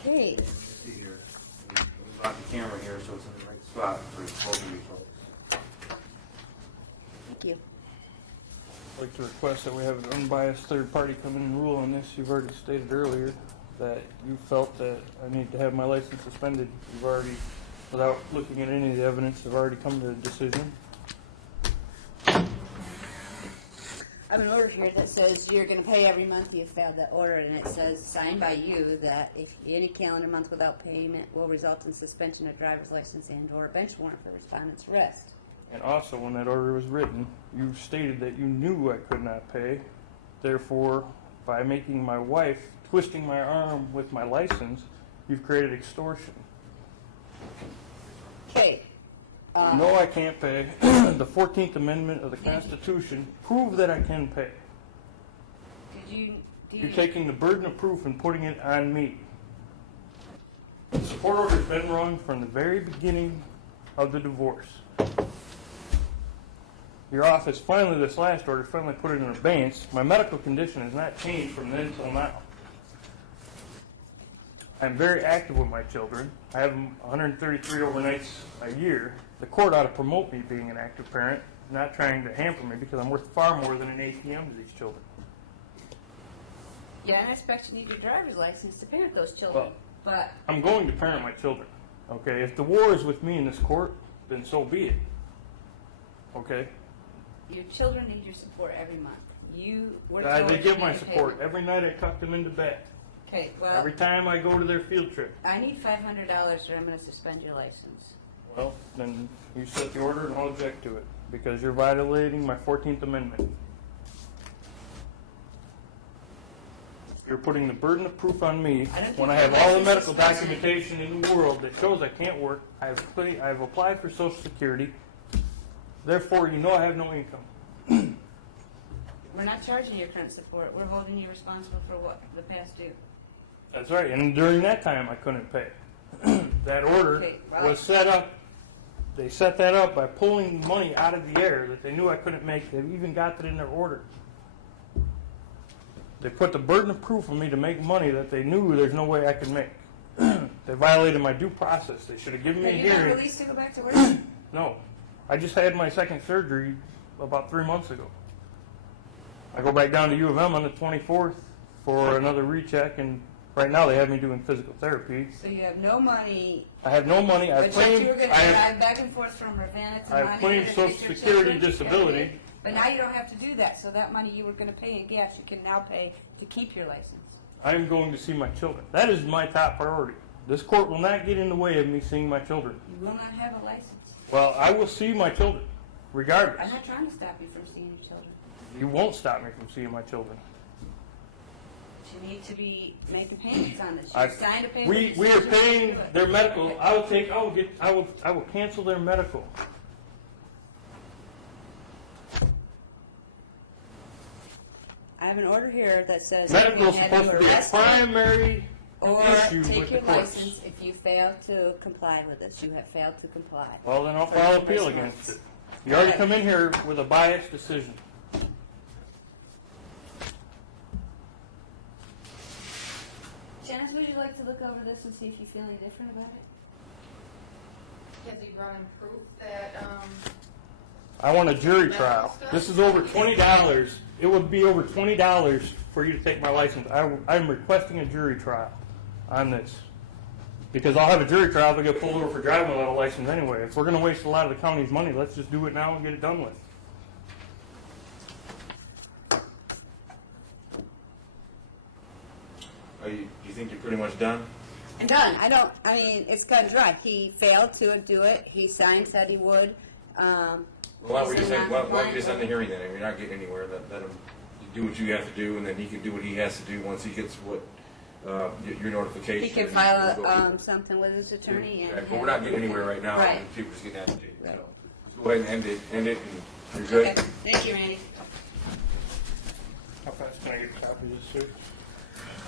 Okay. Let's see here. We got the camera here so it's in the right spot for both of you folks. Thank you. I'd like to request that we have an unbiased third party come in and rule on this. You've already stated earlier that you felt that I need to have my license suspended. You've already, without looking at any of the evidence, have already come to a decision. I have an order here that says you're going to pay every month you failed that order, and it says signed by you that if any calendar month without payment will result in suspension of driver's license and/or a bench warrant for respondent's arrest. And also, when that order was written, you stated that you knew I could not pay. Therefore, by making my wife twisting my arm with my license, you've created extortion. Okay. No, I can't pay. The 14th Amendment of the Constitution prove that I can pay. You're taking the burden of proof and putting it on me. The support order's been wrong from the very beginning of the divorce. Your office finally, this last order, finally put it in abeyance. My medical condition has not changed from then till now. I'm very active with my children. I have 133 overnights a year. The court ought to promote me being an active parent, not trying to hamper me, because I'm worth far more than an ATM to these children. Yeah, I expect you need your driver's license to parent those children. But I'm going to parent my children. Okay, if the war is with me in this court, then so be it. Okay. Your children need your support every month. They give my support every night. I tuck them into bed. Okay, well, every time I go to their field trip. I need $500 or I'm going to suspend your license. Well, then you set the order and I'll object to it because you're violating my 14th Amendment. You're putting the burden of proof on me when I have all the medical documentation in the world that shows I can't work. I've applied for Social Security. Therefore, you know I have no income. We're not charging your current support. We're holding you responsible for what the past due. That's right. And during that time, I couldn't pay. That order was set up. They set that up by pulling money out of the air that they knew I couldn't make. They even got that in their order. They put the burden of proof on me to make money that they knew there's no way I could make. They violated my due process. They should have given me a hearing. You're not released to go back to work? No. I just had my second surgery about 3 months ago. I go back down to U of M on the 24th for another recheck, and right now they have me doing physical therapy. So you have no money. I have no money. But you were going to drive back and forth from Ravenna to Montana. I claimed Social Security disability. But now you don't have to do that. So that money you were going to pay in gas, you can now pay to keep your license. I am going to see my children. That is my top priority. This court will not get in the way of me seeing my children. You will not have a license. Well, I will see my children, regardless. I'm not trying to stop you from seeing your children. You won't stop me from seeing my children. But you need to be making payments on this. You signed a payment. We are paying their medical. I will cancel their medical. I have an order here that says medical is supposed to be a primary or issue take with your the courts. license if you fail to comply with this. You have failed to comply. Well, then I'll file appeal against it. You already come in here with a biased decision. Janice, would you like to look over this and see if you feel any different about it? Has he brought in proof that, I want a jury trial. This is over $20. It would be over $20 for you to take my license. I'm requesting a jury trial on this. Because I'll have a jury trial if I get pulled over for driving without a license anyway. If we're going to waste a lot of the county's money, let's just do it now and get it done with. Do you think you're pretty much done? I'm done. I mean, it's cut and dry. He failed to do it. He signed, said he would. Well, why don't we just end the hearing then? You're not getting anywhere. Let him do what you have to do, and then he can do what he has to do once he gets what your notification. He can file something with his attorney. Right, but we're not getting anywhere right now. Right. And people are just getting agitated. Right. So just go ahead and end it, and you're good. Okay. Thank you, Randy. How fast can I get a copy of this, sir?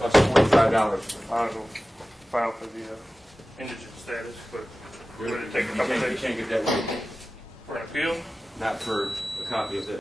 Costs $45. I'll go file for the indigent status, but You can't get that way. for an appeal? Not for a copy of this.